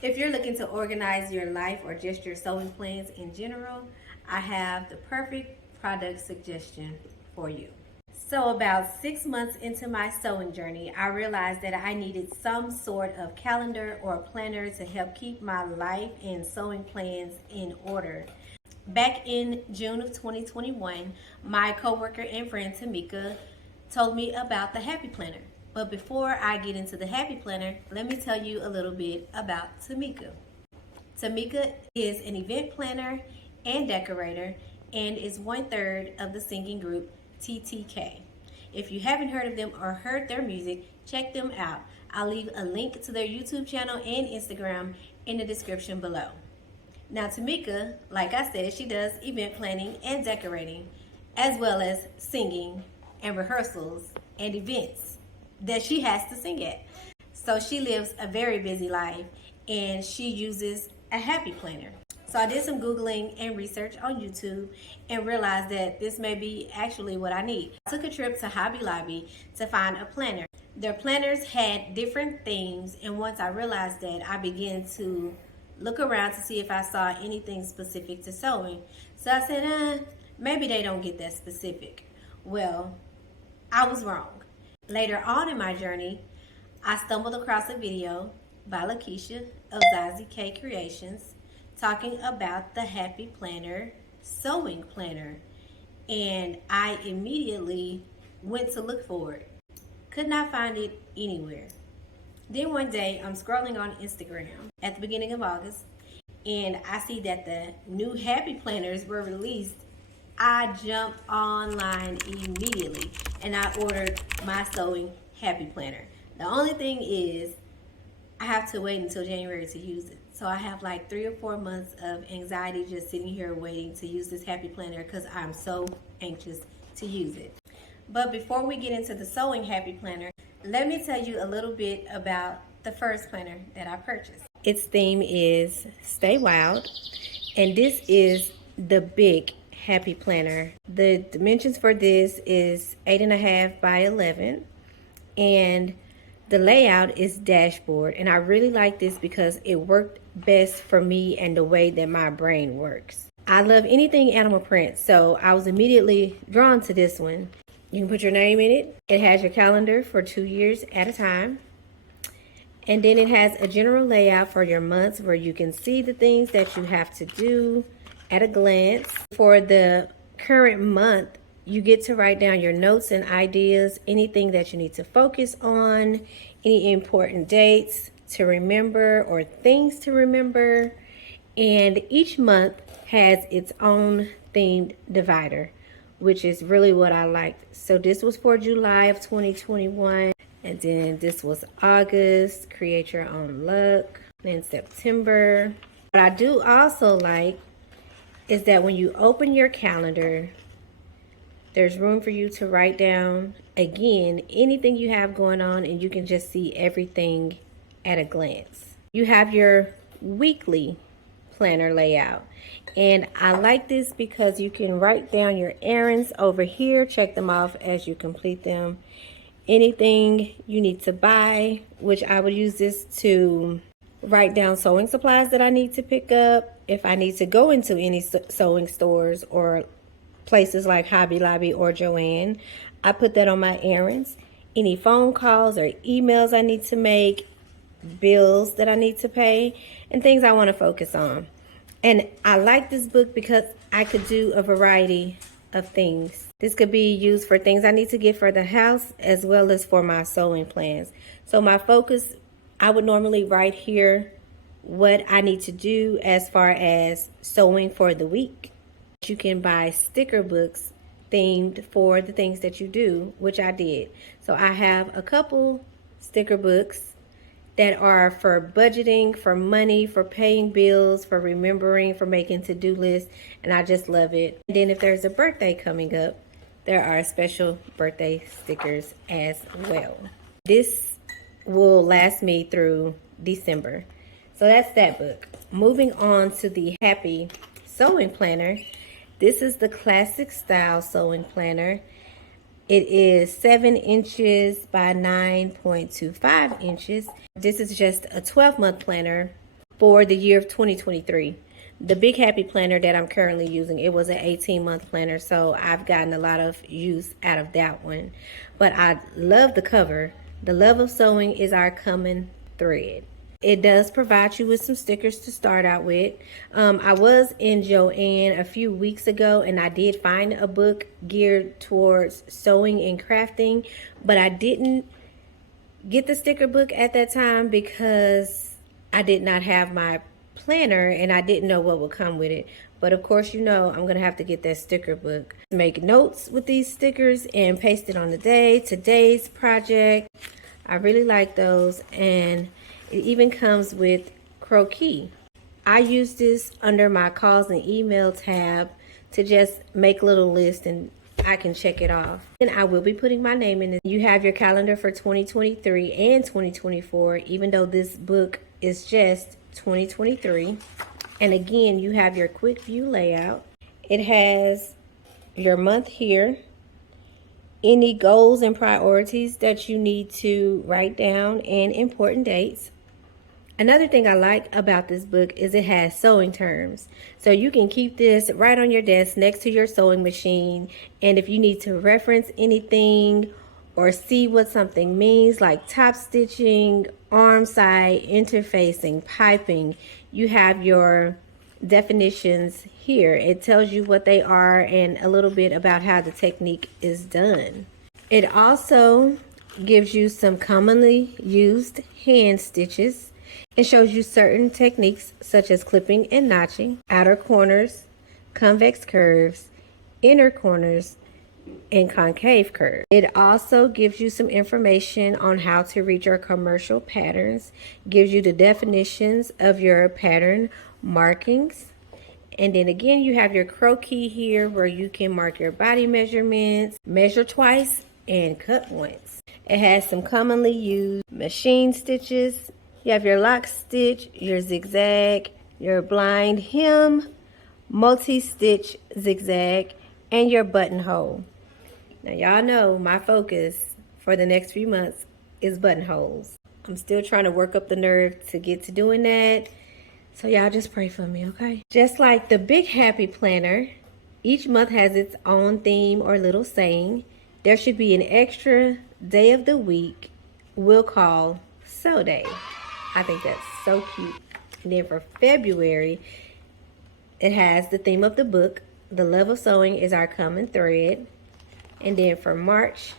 If you're looking to organize your life or just your sewing plans in general, I have the perfect product suggestion for you. So about 6 months into my sewing journey, I realized that I needed some sort of calendar or planner to help keep my life and sewing plans in order. Back in June of 2021, my coworker and friend Tamika told me about the Happy Planner. But before I get into the Happy Planner, let me tell you a little bit about Tamika. Tamika is an event planner and decorator and is 1/3 of the singing group TTK. If you haven't heard of them or heard their music, check them out. I'll leave a link to their YouTube channel and Instagram in the description below. Now Tamika, like I said, she does event planning and decorating, as well as singing and rehearsals and events that she has to sing at. So she lives a very busy life and she uses a Happy Planner. So I did some Googling and research on YouTube and realized that this may be actually what I need. I took a trip to Hobby Lobby to find a planner. Their planners had different themes, and once I realized that, I began to look around to see if I saw anything specific to sewing. So I said, maybe they don't get that specific. Well, I was wrong. Later on in my journey, I stumbled across a video by LaKeshia of Designz Creations talking about the Happy Planner sewing planner, and I immediately went to look for it. Could not find it anywhere. Then one day I'm scrolling on Instagram at the beginning of August and I see that the new Happy Planners were released. I jumped online immediately and I ordered my sewing Happy Planner. The only thing is I have to wait until January to use it. So I have like 3 or 4 months of anxiety just sitting here waiting to use this Happy Planner because I'm so anxious to use it. But before we get into the sewing Happy Planner, let me tell you a little bit about the first planner that I purchased. Its theme is Stay Wild, and this is the big Happy Planner. The dimensions for this is 8.5 by 11, and the layout is dashboard, and I really like this because it worked best for me and the way that my brain works. I love anything animal print, so I was immediately drawn to this one. You can put your name in it. It has your calendar for 2 years at a time. And then it has a general layout for your months where you can see the things that you have to do at a glance. For the current month, you get to write down your notes and ideas, anything that you need to focus on, any important dates to remember or things to remember. And each month has its own themed divider, which is really what I liked. So this was for July of 2021. And then this was August, Create Your Own Luck. Then September. What I do also like is that when you open your calendar, there's room for you to write down, again, anything you have going on, and you can just see everything at a glance. You have your weekly planner layout. And I like this because you can write down your errands over here, check them off as you complete them. Anything you need to buy, which I would use this to write down sewing supplies that I need to pick up. If I need to go into any sewing stores or places like Hobby Lobby or Joann, I put that on my errands. Any phone calls or emails I need to make, bills that I need to pay, and things I want to focus on. And I like this book because I could do a variety of things. This could be used for things I need to get for the house as well as for my sewing plans. So my focus, I would normally write here what I need to do as far as sewing for the week. You can buy sticker books themed for the things that you do, which I did. So I have a couple sticker books that are for budgeting, for money, for paying bills, for remembering, for making to-do lists, and I just love it. And then if there's a birthday coming up, there are special birthday stickers as well. This will last me through December. So that's that book. Moving on to the Happy Sewing Planner. This is the classic style sewing planner. It is 7 inches by 9.25 inches. This is just a 12-month planner. for the year of 2023. The Big Happy Planner that I'm currently using, it was an 18-month planner, so I've gotten a lot of use out of that one. But I love the cover. The love of sewing is our common thread. It does provide you with some stickers to start out with. I was in Joann a few weeks ago and I did find a book geared towards sewing and crafting, but I didn't get the sticker book at that time because I did not have my planner and I didn't know what would come with it. But of course, you know, I'm gonna have to get that sticker book. Make notes with these stickers and paste it on the day, today's project. I really like those, and it even comes with croquis. I use this under my calls and email tab to just make a little list and I can check it off. And I will be putting my name in it. You have your calendar for 2023 and 2024, even though this book is just 2023. And again, you have your quick view layout. It has your month here, any goals and priorities that you need to write down, and important dates. Another thing I like about this book is it has sewing terms. So you can keep this right on your desk next to your sewing machine. And if you need to reference anything or see what something means, like top stitching, arm side, interfacing, piping, you have your definitions here. It tells you what they are and a little bit about how the technique is done. It also gives you some commonly used hand stitches. It shows you certain techniques such as clipping and notching, outer corners, convex curves, inner corners, and concave curves. It also gives you some information on how to read your commercial patterns, gives you the definitions of your pattern markings, and then again you have your croquis here where you can mark your body measurements, measure twice, and cut once. It has some commonly used machine stitches. You have your lock stitch, your zigzag, your blind hem, multi-stitch zigzag, and your buttonhole. Now y'all know my focus for the next few months is buttonholes. I'm still trying to work up the nerve to get to doing that. So y'all just pray for me, okay? Just like the Big Happy Planner, each month has its own theme or little saying. There should be an extra day of the week we'll call Sew Day. I think that's so cute. And then for February, it has the theme of the book. The love of sewing is our common thread. And then for March,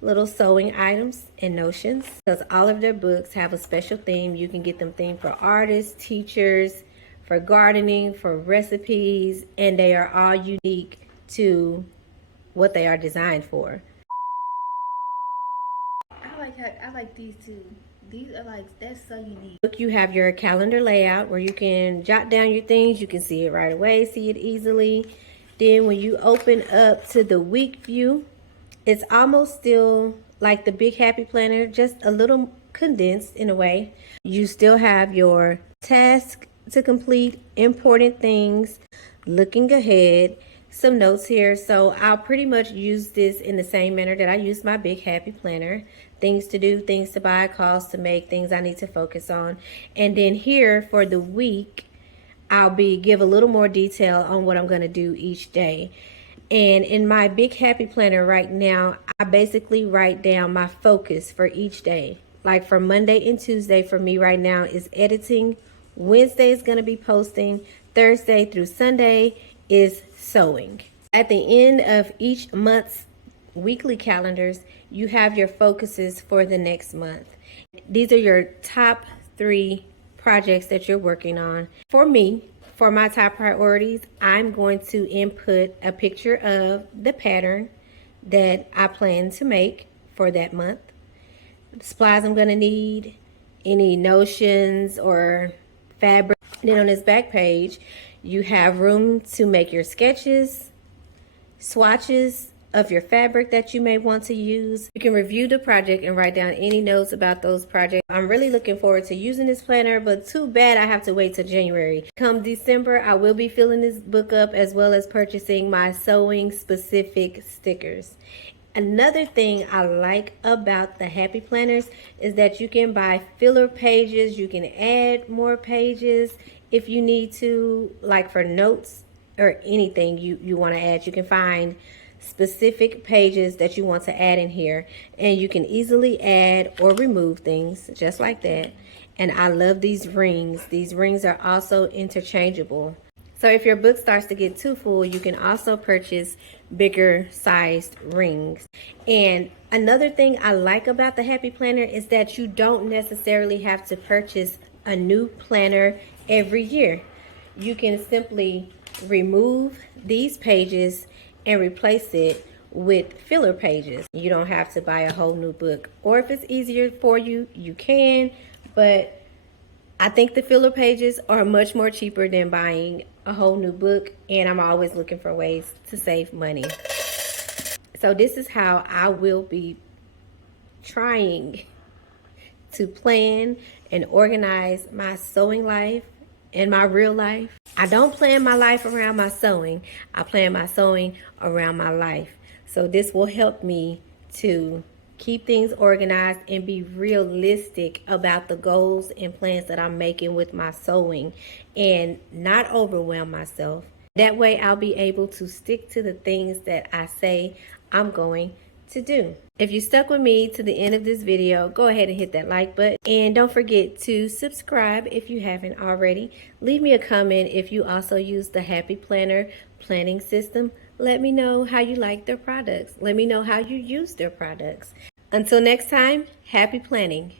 little sewing items and notions. Because all of their books have a special theme. You can get them themed for artists, teachers, for gardening, for recipes, and they are all unique to what they are designed for. I like these two. These are like, that's so unique. You have your calendar layout where you can jot down your things. You can see it right away, see it easily. Then when you open up to the week view, it's almost still like the Big Happy Planner, just a little condensed in a way. You still have your task to complete, important things, looking ahead, some notes here. So I'll pretty much use this in the same manner that I use my Big Happy Planner. Things to do, things to buy, calls to make, things I need to focus on. And then here for the week, I'll give a little more detail on what I'm going to do each day. And in my Big Happy Planner right now, I basically write down my focus for each day. Like for Monday and Tuesday for me right now is editing. Wednesday is going to be posting. Thursday through Sunday is sewing. At the end of each month's weekly calendars, you have your focuses for the next month. These are your top 3 projects that you're working on. For me, for my top priorities, I'm going to input a picture of the pattern that I plan to make for that month, the supplies I'm going to need, any notions or fabric. And then on this back page, you have room to make your sketches, swatches of your fabric that you may want to use. You can review the project and write down any notes about those projects. I'm really looking forward to using this planner, but too bad I have to wait till January. Come December, I will be filling this book up as well as purchasing my sewing specific stickers. Another thing I like about the Happy Planners is that you can buy filler pages. You can add more pages if you need to, like for notes or anything you want to add. You can find specific pages that you want to add in here, and you can easily add or remove things just like that. And I love these rings. These rings are also interchangeable. So if your book starts to get too full, you can also purchase bigger sized rings. And another thing I like about the Happy Planner is that you don't necessarily have to purchase a new planner every year. You can simply remove these pages and replace it with filler pages. You don't have to buy a whole new book. Or if it's easier for you, you can, but I think the filler pages are much more cheaper than buying a whole new book, and I'm always looking for ways to save money. So this is how I will be trying to plan and organize my sewing life and my real life. I don't plan my life around my sewing. I plan my sewing around my life. So this will help me to keep things organized and be realistic about the goals and plans that I'm making with my sewing and not overwhelm myself. That way I'll be able to stick to the things that I say I'm going to do. If you stuck with me to the end of this video, go ahead and hit that like button. And don't forget to subscribe if you haven't already. Leave me a comment if you also use the Happy Planner planning system. Let me know how you like their products. Let me know how you use their products. Until next time, happy planning.